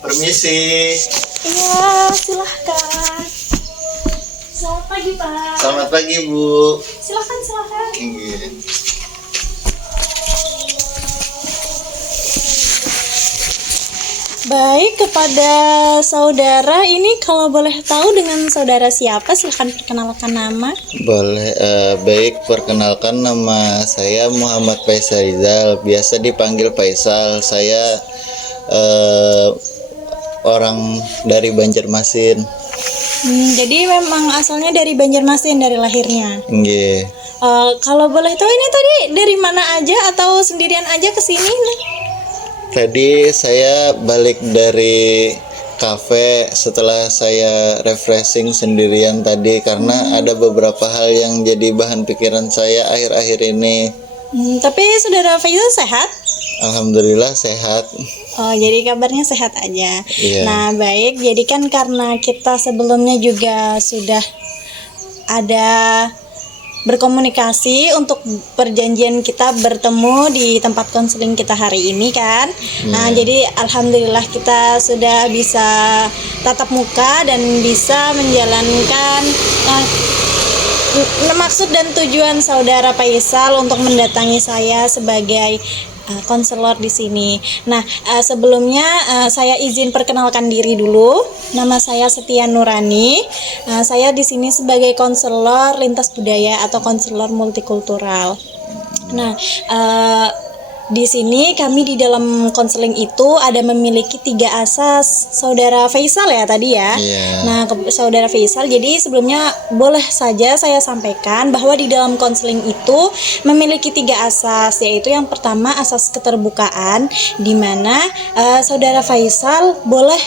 Permisi. Iya, silahkan. Selamat pagi, Pak. Selamat pagi, Bu. Silahkan. Iya. Baik, kepada saudara ini kalau boleh tahu dengan saudara siapa, silahkan perkenalkan nama. Boleh. Baik, perkenalkan nama saya Muhammad Faisal Rizal. Biasa dipanggil Faisal. Saya orang dari Banjarmasin. Jadi memang asalnya dari Banjarmasin dari lahirnya. Nggih. Kalau boleh tahu ini tadi dari mana aja atau sendirian aja ke sini? Tadi saya balik dari kafe setelah saya refreshing sendirian tadi karena ada beberapa hal yang jadi bahan pikiran saya akhir-akhir ini. Tapi saudara Faisal sehat? Alhamdulillah sehat. Oh, jadi kabarnya sehat aja. Iya. Nah, baik. Jadi kan karena kita sebelumnya juga sudah ada berkomunikasi untuk perjanjian kita bertemu di tempat konseling kita hari ini kan. Nah, jadi alhamdulillah kita sudah bisa tatap muka dan bisa menjalankan maksud dan tujuan saudara Faisal untuk mendatangi saya sebagai konselor di sini. Nah, sebelumnya saya izin perkenalkan diri dulu. Nama saya Setia Nurani. Saya di sini sebagai konselor lintas budaya atau konselor multikultural. Nah, di sini kami di dalam konseling itu ada memiliki 3 asas saudara Faisal ya tadi ya. Iya. Nah, saudara Faisal, jadi sebelumnya boleh saja saya sampaikan bahwa di dalam konseling itu memiliki 3 asas, yaitu yang pertama asas keterbukaan, di mana saudara Faisal boleh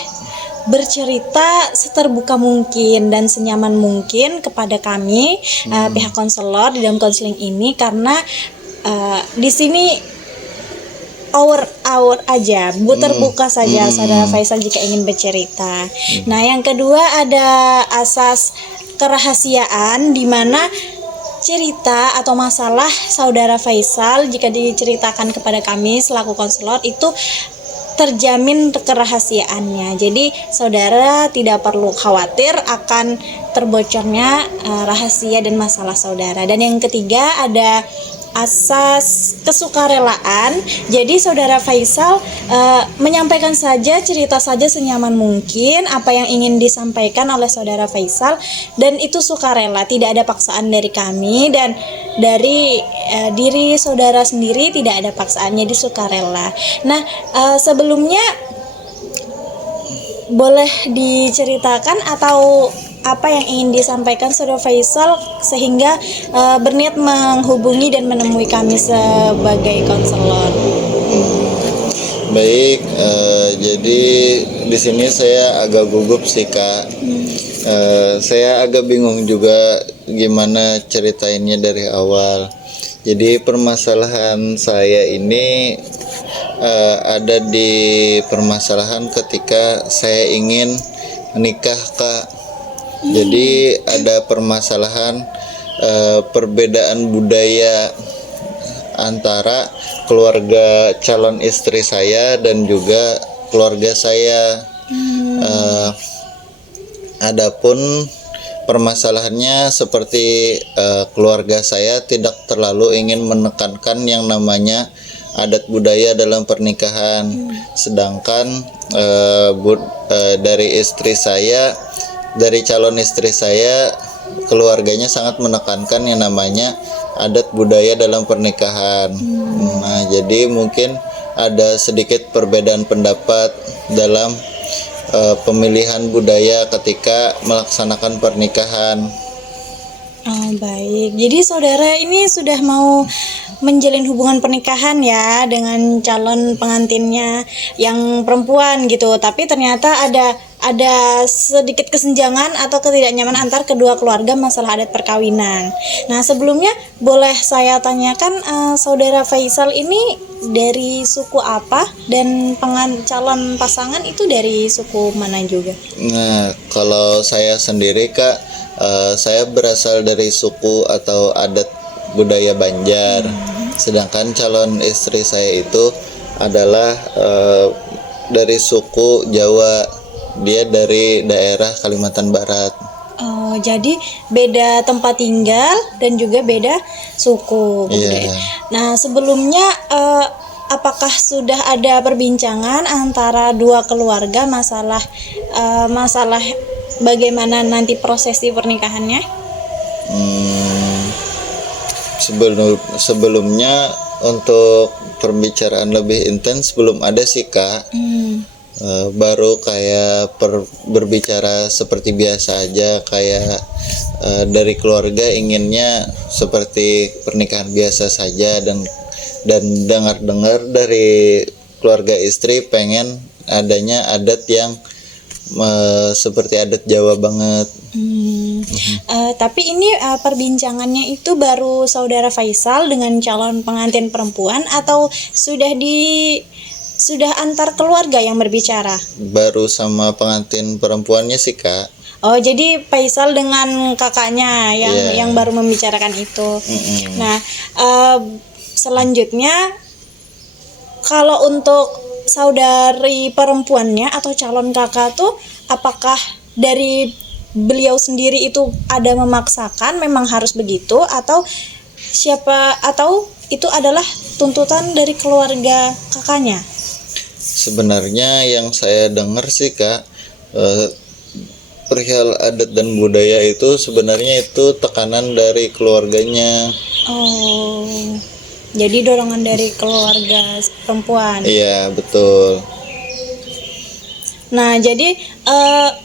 bercerita seterbuka mungkin dan senyaman mungkin kepada kami pihak konselor di dalam konseling ini, karena di sini our aja, terbuka saja saudara Faisal jika ingin bercerita. Nah, yang kedua ada asas kerahasiaan, di mana cerita atau masalah saudara Faisal jika diceritakan kepada kami selaku konselor itu terjamin kerahasiaannya. Jadi saudara tidak perlu khawatir akan terbocornya rahasia dan masalah saudara. Dan yang ketiga ada asas kesukarelaan. Jadi saudara Faisal menyampaikan saja, cerita saja senyaman mungkin apa yang ingin disampaikan oleh saudara Faisal, dan itu sukarela, tidak ada paksaan dari kami, dan dari diri saudara sendiri tidak ada paksaannya, di sukarela. Nah, sebelumnya boleh diceritakan atau apa yang ingin disampaikan saudara Faisal sehingga berniat menghubungi dan menemui kami sebagai konselor. Baik, jadi di sini saya agak gugup sih Kak. Saya agak bingung juga gimana ceritainnya dari awal. Jadi permasalahan saya ini ada di permasalahan ketika saya ingin menikah Kak. Jadi ada permasalahan perbedaan budaya antara keluarga calon istri saya dan juga keluarga saya. Adapun permasalahannya seperti keluarga saya tidak terlalu ingin menekankan yang namanya adat budaya dalam pernikahan, sedangkan dari istri saya, dari calon istri saya, keluarganya sangat menekankan yang namanya adat budaya dalam pernikahan. Nah, jadi mungkin ada sedikit perbedaan pendapat dalam pemilihan budaya ketika melaksanakan pernikahan. Oh, baik. Jadi saudara ini sudah mau menjalin hubungan pernikahan ya dengan calon pengantinnya yang perempuan gitu. Tapi ternyata ada sedikit kesenjangan atau ketidaknyamanan antar kedua keluarga masalah adat perkawinan. Nah, sebelumnya boleh saya tanyakan saudara Faisal ini dari suku apa, dan calon pasangan itu dari suku mana juga? Nah, kalau saya sendiri Kak, saya berasal dari suku atau adat budaya Banjar. Sedangkan calon istri saya itu adalah dari suku Jawa, dia dari daerah Kalimantan Barat. Oh, jadi beda tempat tinggal dan juga beda suku budaya. Iya. Nah, sebelumnya apakah sudah ada perbincangan antara dua keluarga masalah bagaimana nanti prosesi pernikahannya? Sebelumnya untuk pembicaraan lebih intens belum ada sih Kak. Baru kayak berbicara seperti biasa aja, kayak dari keluarga inginnya seperti pernikahan biasa saja, dan dengar-dengar dari keluarga istri pengen adanya adat yang seperti adat Jawa banget. Tapi ini perbincangannya itu baru saudara Faisal dengan calon pengantin perempuan atau sudah antar keluarga yang berbicara? Baru sama pengantin perempuannya sih Kak. Oh, jadi Faisal dengan kakaknya yang baru membicarakan itu. Nah, selanjutnya kalau untuk saudari perempuannya atau calon kakak tuh, apakah dari beliau sendiri itu ada memaksakan memang harus begitu, atau itu adalah tuntutan dari keluarga kakaknya? Sebenarnya yang saya dengar sih Kak, perihal adat dan budaya itu sebenarnya itu tekanan dari keluarganya. Oh, jadi dorongan dari keluarga perempuan. Iya betul. Nah, jadi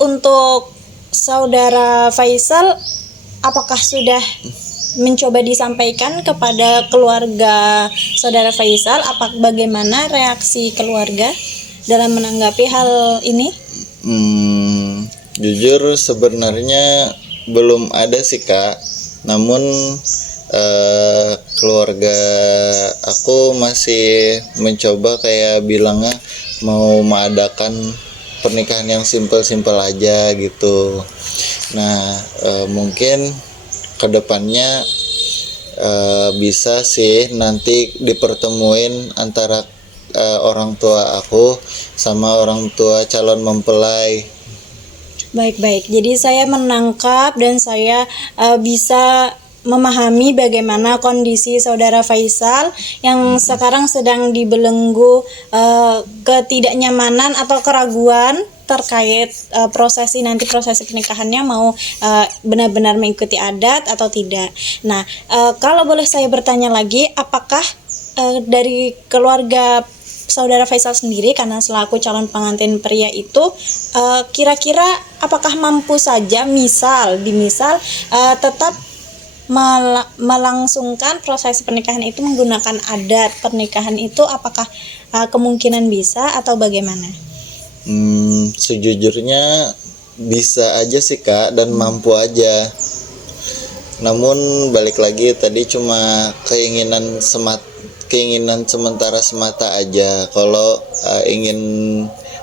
untuk saudara Faisal, apakah sudah mencoba disampaikan kepada keluarga saudara Faisal, bagaimana reaksi keluarga dalam menanggapi hal ini? Jujur sebenarnya belum ada sih Kak, namun keluarga aku masih mencoba kayak bilangnya mau mengadakan pernikahan yang simpel-simpel aja gitu. Nah, mungkin kedepannya bisa sih nanti dipertemuin antara orang tua aku sama orang tua calon mempelai. Baik-baik. Jadi saya menangkap dan saya bisa memahami bagaimana kondisi saudara Faisal yang sekarang sedang dibelenggu ketidaknyamanan atau keraguan terkait prosesi pernikahannya mau benar-benar mengikuti adat atau tidak. Nah, kalau boleh saya bertanya lagi, apakah dari keluarga saudara Faisal sendiri, karena selaku calon pengantin pria itu, kira-kira apakah mampu saja misal tetap melangsungkan proses pernikahan itu menggunakan adat pernikahan itu, apakah kemungkinan bisa atau bagaimana? Sejujurnya bisa aja sih Kak, dan mampu aja. Namun balik lagi tadi cuma keinginan sementara semata aja kalau ingin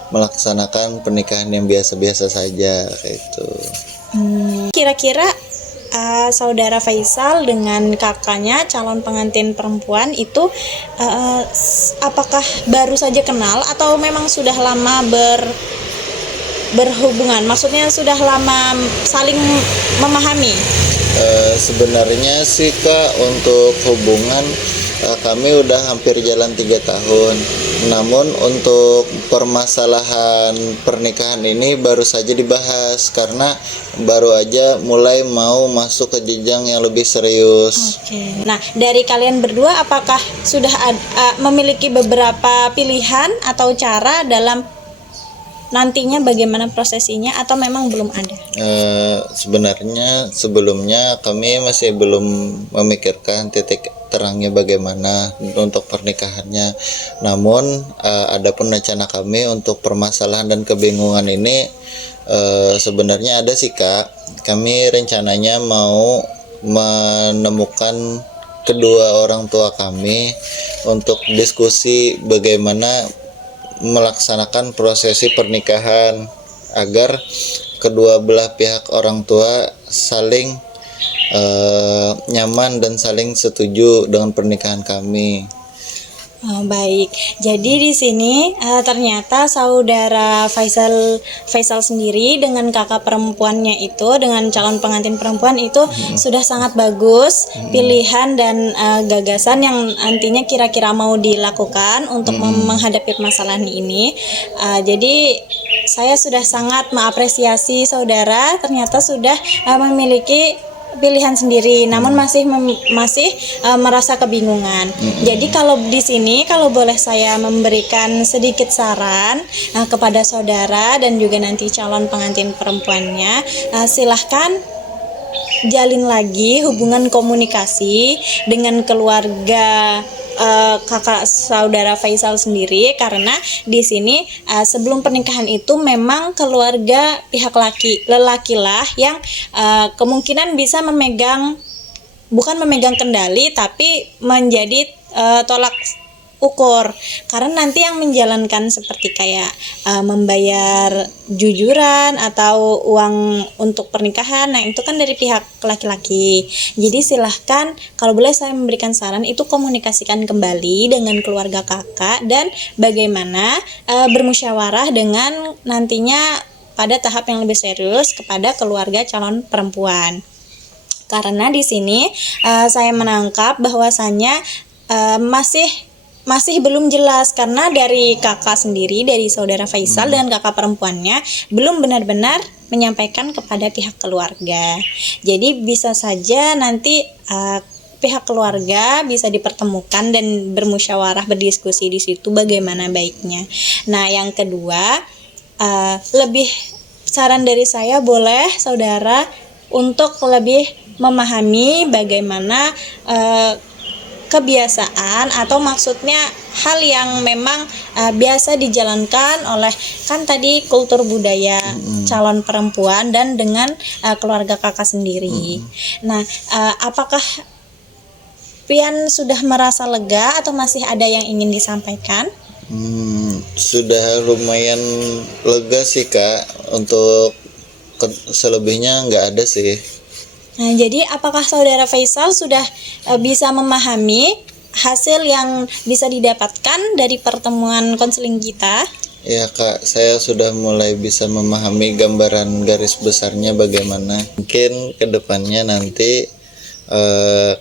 melaksanakan pernikahan yang biasa-biasa saja kayak itu. Kira-kira saudara Faisal dengan kakaknya calon pengantin perempuan itu apakah baru saja kenal atau memang sudah lama berhubungan? Maksudnya sudah lama saling memahami? Sebenarnya sih Kak, untuk hubungan kami udah hampir jalan 3 tahun. Namun untuk permasalahan pernikahan ini baru saja dibahas karena baru aja mulai mau masuk ke jenjang yang lebih serius. Oke. Nah, dari kalian berdua apakah sudah memiliki beberapa pilihan atau cara dalam nantinya bagaimana prosesinya, atau memang belum ada? Sebenarnya sebelumnya kami masih belum memikirkan titik terangnya bagaimana untuk pernikahannya. Namun adapun rencana kami untuk permasalahan dan kebingungan ini sebenarnya ada sih Kak. Kami rencananya mau menemukan kedua orang tua kami untuk diskusi bagaimana melaksanakan prosesi pernikahan agar kedua belah pihak orang tua saling nyaman dan saling setuju dengan pernikahan kami. Oh, baik. Jadi di sini ternyata saudara Faisal sendiri dengan kakak perempuannya itu, dengan calon pengantin perempuan itu sudah sangat bagus pilihan dan gagasan yang nantinya kira-kira mau dilakukan untuk menghadapi masalah ini. Jadi saya sudah sangat mengapresiasi saudara ternyata sudah memiliki pilihan sendiri, namun masih merasa kebingungan. Jadi kalau di sini, kalau boleh saya memberikan sedikit saran kepada saudara dan juga nanti calon pengantin perempuannya, silahkan jalin lagi hubungan komunikasi dengan keluarga kakak saudara Faisal sendiri, karena di sini sebelum pernikahan itu memang keluarga pihak lelaki lah yang kemungkinan bisa bukan memegang kendali tapi menjadi tolak ukur, karena nanti yang menjalankan seperti kayak membayar jujuran atau uang untuk pernikahan, nah itu kan dari pihak laki-laki. Jadi silahkan, kalau boleh saya memberikan saran, itu komunikasikan kembali dengan keluarga kakak dan bagaimana bermusyawarah dengan nantinya pada tahap yang lebih serius kepada keluarga calon perempuan. Karena di sini saya menangkap bahwasannya masih belum jelas, karena dari kakak sendiri, dari saudara Faisal dan kakak perempuannya belum benar-benar menyampaikan kepada pihak keluarga. Jadi bisa saja nanti pihak keluarga bisa dipertemukan dan bermusyawarah, berdiskusi di situ bagaimana baiknya. Nah, yang kedua, lebih saran dari saya, boleh saudara untuk lebih memahami bagaimana kebiasaan atau maksudnya hal yang memang biasa dijalankan oleh, kan tadi kultur budaya calon perempuan dan dengan keluarga kakak sendiri. Nah, apakah Pian sudah merasa lega atau masih ada yang ingin disampaikan? Sudah lumayan lega sih Kak, untuk selebihnya nggak ada sih. Nah, jadi apakah saudara Faisal sudah bisa memahami hasil yang bisa didapatkan dari pertemuan konseling kita? Ya Kak, saya sudah mulai bisa memahami gambaran garis besarnya bagaimana. Mungkin kedepannya nanti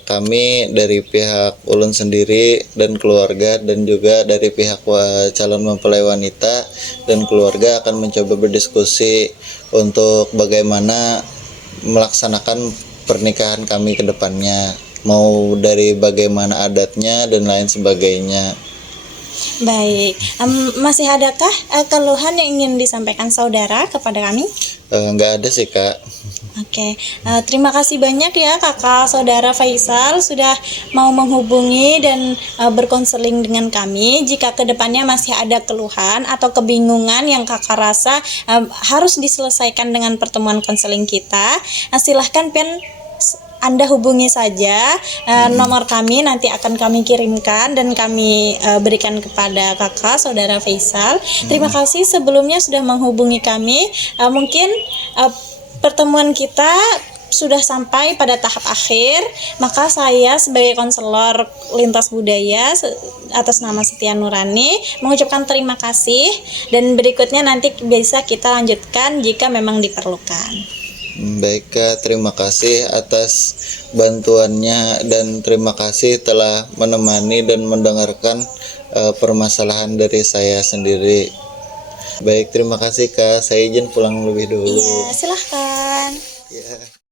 kami dari pihak ulun sendiri dan keluarga dan juga dari pihak calon mempelai wanita dan keluarga akan mencoba berdiskusi untuk bagaimana melaksanakan pernikahan kami ke depannya, mau dari bagaimana adatnya dan lain sebagainya. Baik, masih adakah keluhan yang ingin disampaikan saudara kepada kami? Nggak ada sih Kak. Oke, terima kasih banyak ya kakak saudara Faisal sudah mau menghubungi dan berkonseling dengan kami. Jika kedepannya masih ada keluhan atau kebingungan yang kakak rasa harus diselesaikan dengan pertemuan konseling kita, silahkan Anda hubungi saja nomor kami, nanti akan kami kirimkan dan kami berikan kepada kakak saudara Faisal. Terima kasih sebelumnya sudah menghubungi kami. Mungkin pertemuan kita sudah sampai pada tahap akhir, maka saya sebagai konselor lintas budaya atas nama Setia Nurani mengucapkan terima kasih, dan berikutnya nanti bisa kita lanjutkan jika memang diperlukan. Baik Kak, terima kasih atas bantuannya dan terima kasih telah menemani dan mendengarkan permasalahan dari saya sendiri. Baik, terima kasih Kak. Saya izin pulang lebih dulu. Iya, silahkan. Ya.